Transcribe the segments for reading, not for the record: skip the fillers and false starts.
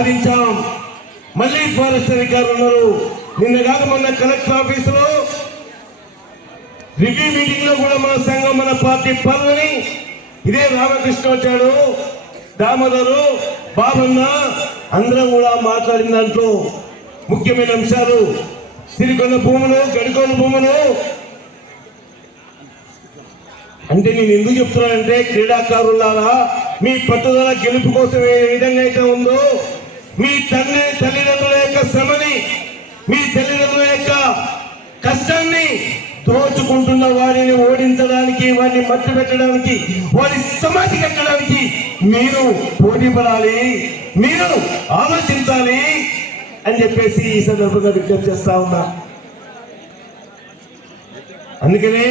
సాధించాం. మళ్ళీ ఫారెస్ట్ అధికారులు ఉన్నారు. నిన్న కాక మొన్న కలెక్టర్ ఆఫీసులో రివ్యూ మీటింగ్ లో కూడా మన సంఘం మన పార్టీ పాల్గొని ఇదే రామకృష్ణ వచ్చాడు, దామోదరు, బాబన్న అందరం కూడా మాట్లాడిన దాంట్లో ముఖ్యమైన అంశాలు సిరికొండ భూములు, గడికోల భూములు. అంటే నేను ఎందుకు చెప్తున్నానంటే క్రీడాకారులారా, మీ పట్టుదల గెలుపు కోసం ఏ విధంగా అయితే ఉందో, మీ తల్లిదండ్రుల యొక్క శ్రమని, మీ తల్లిదండ్రుల యొక్క కష్టాన్ని దోచుకుంటున్న వారిని ఓడించడానికి, వారిని మట్టి పెట్టడానికి, వారి సమాధి కట్టడానికి మీరు పోటీ పడాలి, మీరు ఆలోచించాలి అని చెప్పేసి ఈ సందర్భంగా విజ్ఞప్తి చేస్తా ఉన్నా. అందుకనే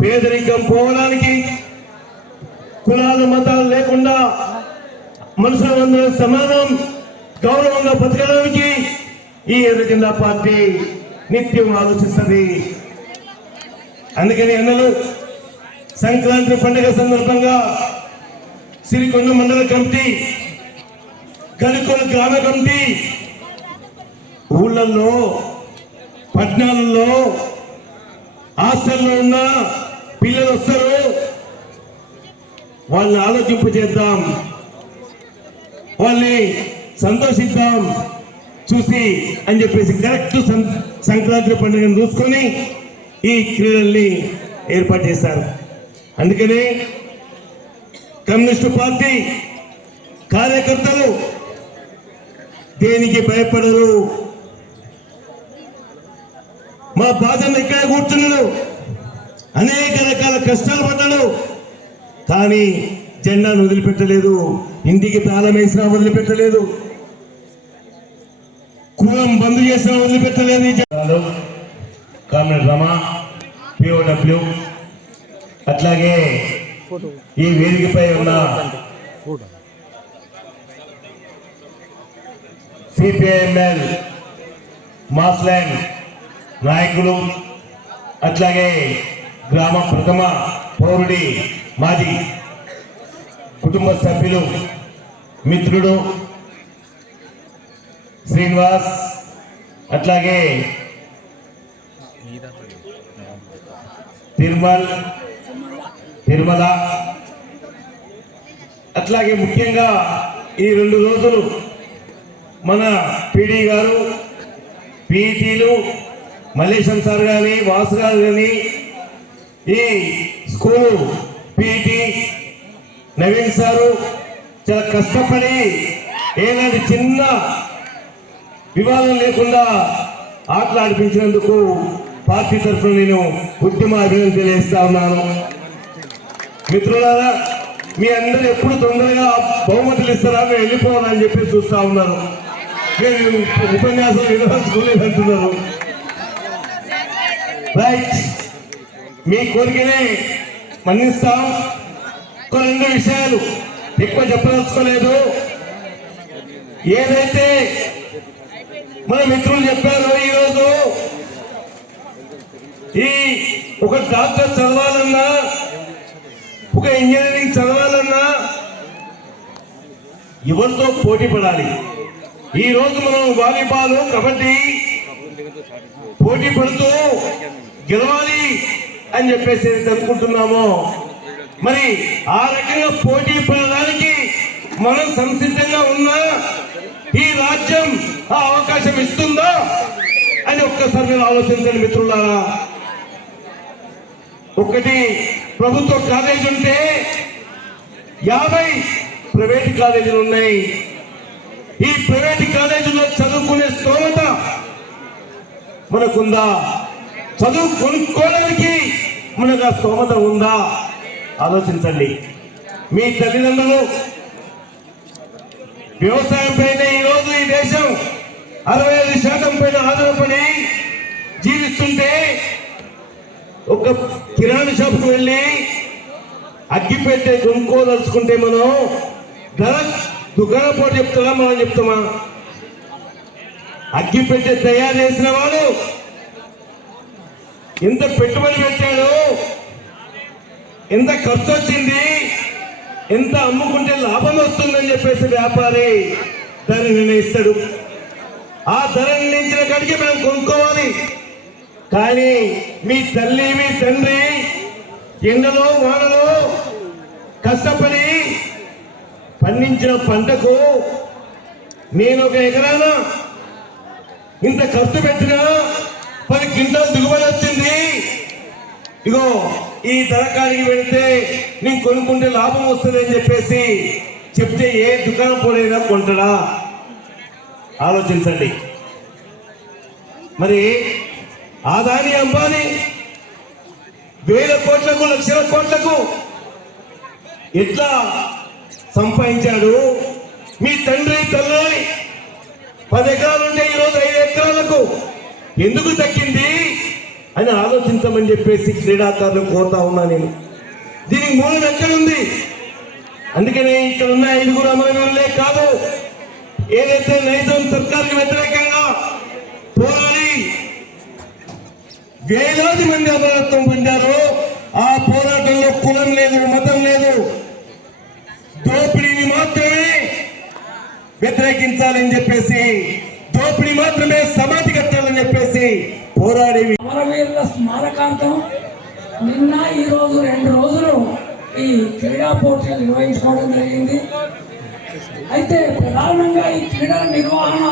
పేదరికం పోవడానికి, కులాలు మతాలు లేకుండా మనుషులందరూ సమానం గౌరవంగా బతకడానికి ఈ ఎర్రజెండా పార్టీ నిత్యం ఆలోచిస్తుంది. అందుకని అన్నలు సంక్రాంతి పండుగ సందర్భంగా సిరికొండ మండల కమిటీ, గడికోల గ్రామ కమిటీ ఊళ్ళల్లో, పట్టణాలలో, హాస్టల్లో ఉన్న పిల్లలు వస్తారు, వాళ్ళని ఆలోచింపజేద్దాం, వాళ్ళని సంతోషిద్దాం చూసి అని చెప్పేసి కరెక్ట్ సంక్రాంతి పండుగను చూసుకొని ఈ క్రీడల్ని ఏర్పాటు చేశారు. అందుకనే కమ్యూనిస్టు పార్టీ కార్యకర్తలు దేనికి భయపడరు. మా బాధను ఇక్కడ కూర్చున్నాడు, అనేక రకాల కష్టాలు పడ్డాడు, కానీ జెండాను వదిలిపెట్టలేదు, ఇంటికి తాళం వేసినా వదిలిపెట్టలేదు, కులం బంద్ చేసినా వదిలిపెట్టలేదు. కామ్రేడ్ రమా, పిఓడబ్ల్యూ, అట్లాగే ఈ వేదికపై ఉన్న సిపిఐఎంఎల్ మాస్లాండ్ నాయకులు, అట్లాగే గ్రామ ప్రథమ పౌరుడి మాజీ కుటుంబ సభ్యులు, మిత్రుడు శ్రీనివాస్, అట్లాగే తిరుమల, అట్లాగే ముఖ్యంగా ఈ 2 రోజులు మన పీడీ గారు, పీఈటీలు, మల్లేశం సార్ కానీ, వాసు గారు కానీ, ఈ స్కూలు పీఈటీ నవీన్ సారు చాలా కష్టపడి ఏలాంటి చిన్న వివాదం లేకుండా ఆటలు ఆడిపించినందుకు పార్టీ తరఫున నేను ఉద్యమ అభినందన తెలియజేస్తా ఉన్నాను. మిత్రులారా, మీ అందరూ ఎప్పుడు తొందరగా బహుమతులు ఇస్తారా, మేము వెళ్ళిపోవాలని చెప్పి చూస్తా ఉన్నారు. నేను ఉపన్యాసం నిర్వహించుకోలేదంటున్నారు. రైట్, మీ కోరికనే మన్నిస్తాం. 2 విషయాలు ఎక్కువ చెప్పదలుచుకోలేదు. ఏదైతే మన మిత్రులు చెప్పారో, ఈరోజు ఒక డాక్టర్ చదవాలన్నా, ఒక ఇంజనీరింగ్ చదవాలన్నా ఎవరితో పోటీ పడాలి. ఈ రోజు మనం వాలీబాల్, కబడ్డీ పోటీ పడుతూ గెలవాలి అని చెప్పేసి అనుకుంటున్నామో, మరి ఆ రకంగా పోటీ పడడానికి మనం సంసిద్ధంగా ఉన్నా ఈ రాజ్యం ఆ అవకాశం ఇస్తుందా అని ఒక్కసారి మీరు ఆలోచించండి మిత్రులారా. ఒకటి ప్రభుత్వ కాలేజీ ఉంటే 50 ప్రైవేట్ కాలేజీలు ఉన్నాయి. ఈ ప్రైవేట్ కాలేజీలో చదువుకునే స్తోమత మనకుందా? చదువు కొనుక్కోవడానికి మనకు ఆ స్తోమత ఉందా? ఆలోచించండి. మీ తల్లిదండ్రులు వ్యవసాయం పైన ఈరోజు ఈ దేశం 65% పైన ఆధారపడి జీవిస్తుంటే, ఒక కిరాణా షాప్కి వెళ్ళి అగ్గిపెట్టే కొనుక్కోదలుచుకుంటే మనం ధర దుకాణ పోటీ చెప్తామా, మనం చెప్తామా? అగ్గిపెట్టే తయారు చేసిన వాడు ఎంత పెట్టుబడి పెట్టాడు, ఎంత ఖర్చు వచ్చింది, ఎంత అమ్ముకుంటే లాభం వస్తుందని చెప్పేసి వ్యాపారి ధర నిర్ణయిస్తాడు. ఆ ధర నిర్ణయించిన కాడికి మనం కొనుక్కోవాలి. కానీ మీ తల్లి మీ తండ్రి ఎండలో వానలో కష్టపడి పండించిన పంటకు నేను ఒక ఎకరాన ఇంత ఖర్చు పెట్టినా 10 క్వింటాలు దిగుబడి వచ్చింది, ఇగో ఈ ధరకాడికి వెళితే నేను కొనుక్కుంటే లాభం వస్తుంది అని చెప్పేసి చెప్తే ఏ దుకాణం పోలేదా కొంటాడా? ఆలోచించండి. మరి ఆదాని అంబానీ వేల కోట్లకు లక్షల కోట్లకు ఎట్లా సంపాదించాడు? మీ తండ్రి తల్లి 10 ఎకరాలుంటే ఈరోజు 5 ఎకరాలకు ఎందుకు తగ్గింది అని ఆలోచించమని చెప్పేసి క్రీడాకారులు కోరుతా ఉన్నా నేను. దీనికి మూలం ఎక్కడుంది? అందుకనే ఇక్కడ ఉన్న 5 అమరవీరులే కాదు, ఏదైతే నైజాం సర్కార్కి వ్యతిరేకంగా పోరాడి వేలాది మంది అమరత్వం పొందారో ఆ పోరాటంలో కులం లేదు, మతం లేదు, దోపిడీని మాత్రమే వ్యతిరేకించాలని చెప్పేసి, దోపిడీ మాత్రమే సమాధి కట్టాలని చెప్పేసి పోరాడేవి. అమరవీరుల స్మారకార్థం నిన్న ఈ రోజు 2 రోజులు ఈ క్రీడా పోటీలు నిర్వహించుకోవడం జరిగింది. అయితే ప్రధానంగా ఈ క్రీడల నిర్వహణ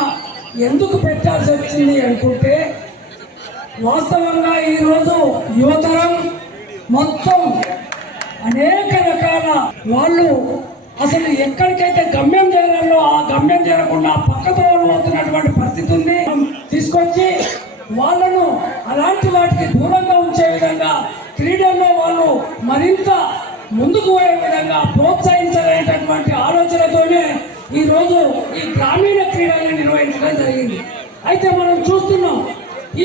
ఎందుకు పెట్టాల్సి వచ్చింది అనుకుంటే, వాస్తవంగా ఈరోజు యువతరం మొత్తం అనేక రకాల వాళ్ళు అసలు ఎక్కడికైతే గమ్యం చేరాలో ఆ గమ్యం చేరకుండా పక్కతో అవుతున్నటువంటి పరిస్థితి ఉంది. తీసుకొచ్చి వాళ్ళను అలాంటి వాటికి దూరంగా ఉంచే విధంగా క్రీడల్లో వాళ్ళు మరింత ముందుకు పోయే విధంగా ప్రోత్సహించాలనేటటువంటి ఆలోచనతోనే ఈరోజు ఈ గ్రామీణ క్రీడలను నిర్వహించడం జరిగింది. అయితే మనం చూస్తున్నాం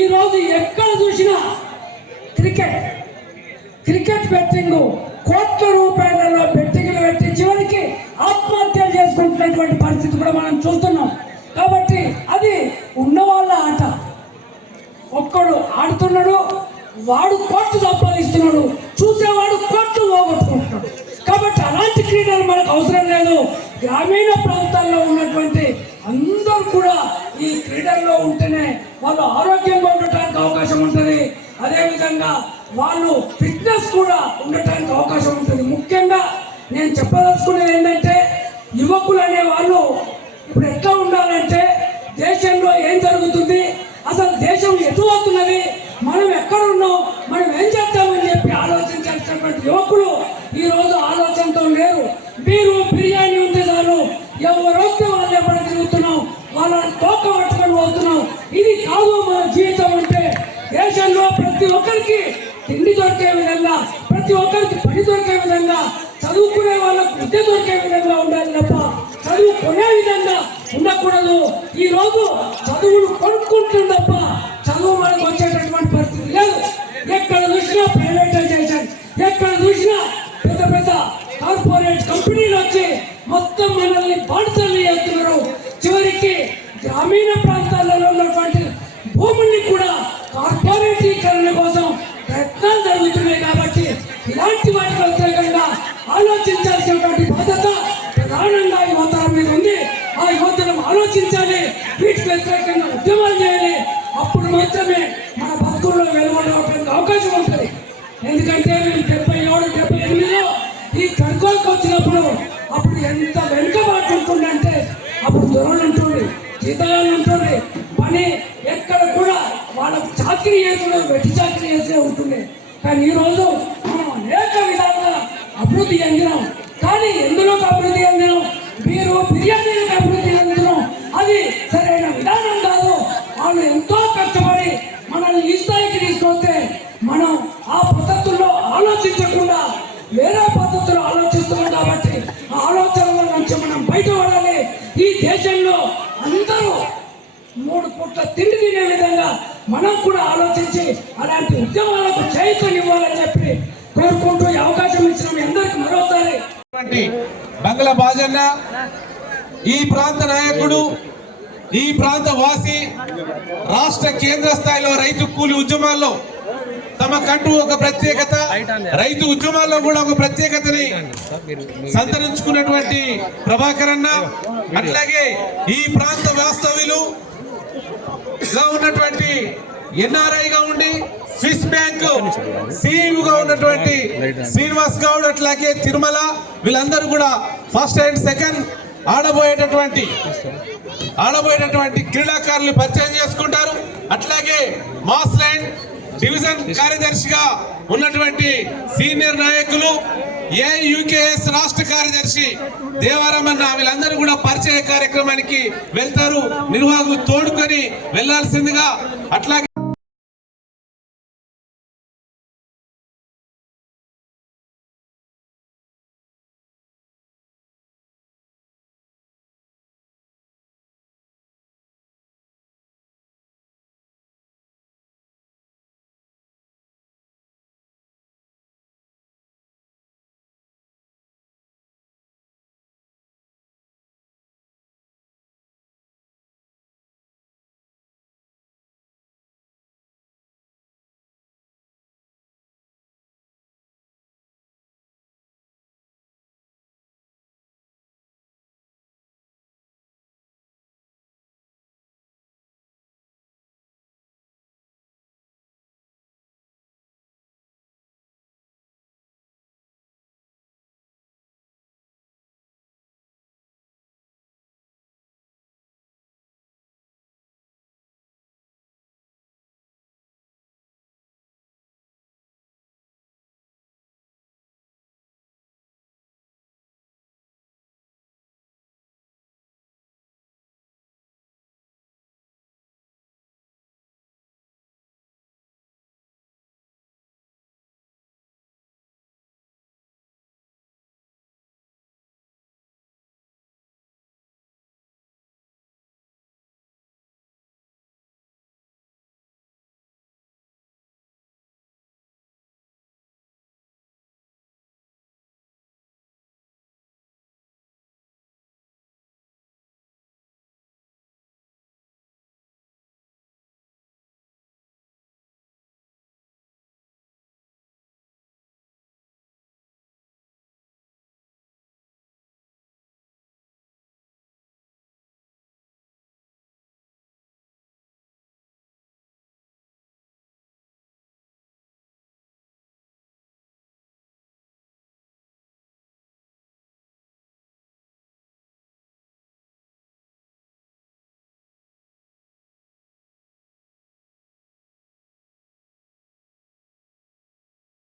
ఈరోజు ఎక్కడ చూసినా క్రికెట్ బెట్టింగ్ కోట్ల రూపాయలలో బెట్టింగ్లు పెట్టి చివరికి ఆత్మహత్యలు చేసుకుంటున్నటువంటి పరిస్థితి కూడా మనం చూస్తున్నాం. కాబట్టి అది ఉన్నవాళ్ళ ఆట. ఒక్కడు ఆడుతున్నాడు, వాడు కోట్లు సంపాదిస్తున్నాడు, చూసేవాడు కోట్లు పోగొట్టుకుంటున్నాడు. కాబట్టి అలాంటి క్రీడలు మనకు అవసరం లేదు. గ్రామీణ ప్రాంతాల్లో ఉన్నటువంటి అందరూ కూడా ఈ క్రీడల్లో ఉంటేనే వాళ్ళు ఆరోగ్యంగా ఉండటానికి అవకాశం ఉంటుంది. అదేవిధంగా వాళ్ళు ఫిట్నెస్ కూడా ఉండటానికి అవకాశం ఉంటుంది. ముఖ్యంగా నేను చెప్పదలుచుకునేది ఏంటంటే, యువకులు అనే వాళ్ళు ఇప్పుడు ఎట్లా ఉండాలంటే, దేశంలో ఏం జరుగుతుంది, అసలు దేశం ఎటు అవుతున్నది, మనం ఎక్కడున్నాం, మనం ఏం చేద్దామని చెప్పి ఆలోచించాల్సినటువంటి యువకులు ఈరోజు ఆలోచనతో లేరు. మీరు బిర్యానీ ఉంటే చాలు, ఎవరైతే వాళ్ళు ఎప్పుడు తిరుగుతున్నాం, వాళ్ళని తోక పట్టుకొని పోతున్నాం. ఇది కాదు మన జీవితం అంటే. దేశంలో ప్రతి ఒక్కరికి తిండి దొరికే విధంగా, ప్రతి ఒక్కరికి పని దొరికే విధంగా, చదువుకునే వాళ్ళకు విద్య దొరికే విధంగా ఉండాలి తప్ప చదువుకునే విధంగా ఉండకూడదు. ఈ రోజు చదువులు కొనుక్కుంటుంది తప్ప చదువు మనకు వచ్చేటటువంటి పరిస్థితి లేదు. ఎక్కడ చూసినా ప్రైవేటైజేషన్, ఎక్కడ చూసినా పెద్ద పెద్ద కార్పొరేట్ కంపెనీలు వచ్చి మొత్తం మనల్ని బానిసలు చేస్తున్నారు. చివరికి గ్రామీణ ప్రాంతాలలో ఉన్నటువంటి భూముల్ని కూడా కార్పొరేటీకరణ కోసం ప్రయత్నాలు జరుగుతున్నాయి. కాబట్టి ఇలాంటి వాటికి వ్యతిరేకంగా ఆలోచించాల్సినటువంటి బాధ్యత ప్రధానంగా యువతరం మీద ఉంది. ఆ యువతరం ఆలోచించాలి, వీటికి వ్యతిరేకంగా ఉద్యమాలు చేయాలి. అప్పుడు మాత్రమే మన బతుకుల్లో వెలువడడానికి అవకాశం ఉంటుంది. ఎందుకంటే మేము 77, 78లో ఈ కడుకోలకు వచ్చినప్పుడు అప్పుడు ఎంత వెనుకబాటు ఉంటుందంటే, అప్పుడు దొరలు ఉంటుంది, జీతగాళ్ళు ఉంటుంది, పని ఎక్కడ కూడా వాళ్ళకు చాకరీ చేసుకునే వెట్టి చాకరీ చేసే ఉంటుంది. కానీ ఈరోజు మనం అనేక విధాలుగా అభివృద్ధి చెందినాం. కానీ ఎందులోకి అభివృద్ధి చెందినాం? మీరు బిర్యానీలకు అభివృద్ధి చెందినాం. అది సరైన విధానం కాదు. వాళ్ళు ఎంతో కష్టపడి మనల్ని ఈ స్థాయికి తీసుకొస్తే మనం ఆ పద్ధతుల్లో ఆలోచించకుండా వేరే పద్ధతులు ఆలోచిస్తున్నాం. కాబట్టి ఆ ఆలోచనల నుంచి మనం బయటపడాలి. ఈ దేశంలో అందరూ 3 పూట్ల తిండి తినే విధంగా మనం కూడా ఆలోచించి అలాంటి ఉద్యమాలకు చైతన్యమివ్వాలని చెప్పి కోరుకుంటూ ఈ అవకాశం ఇచ్చిన మీ అందరికీ మరోసారి బంగ్లా బాజన్న, ఈ ప్రాంత నాయకుడు, ఈ ప్రాంత వాసి, రాష్ట్ర కేంద్ర స్థాయిలో రైతు కూలి ఉద్యమాల్లో తమకంటూ ఒక ప్రత్యేకత, రైతు ఉద్యమాల్లో కూడా ఒక ప్రత్యేకతని సంతరించుకున్నటువంటి ప్రభాకర్ అన్న, అట్లాగే ఈ ప్రాంత వాస్తవ్యులు ఉన్నటువంటి NRI గా ఉండి స్విస్ బ్యాంక్ CEO గా ఉన్నటువంటి శ్రీనివాస్ గౌడ్, అట్లాగే తిరుమల, వీళ్ళందరూ కూడా ఫస్ట్ అండ్ సెకండ్ ఆడబోయేటటువంటి క్రీడాకారులు పరిచయం చేసుకుంటారు. అట్లాగే మాస్ ల్యాండ్ డివిజన్ కార్యదర్శిగా ఉన్నటువంటి సీనియర్ నాయకులు, AUKS రాష్ట్ర కార్యదర్శి దేవారామన్న, వీళ్ళందరూ కూడా పరిచయ కార్యక్రమానికి వెళ్తారు. నిర్వాహకులు తోడుకొని వెళ్లాల్సిందిగా, అట్లాగే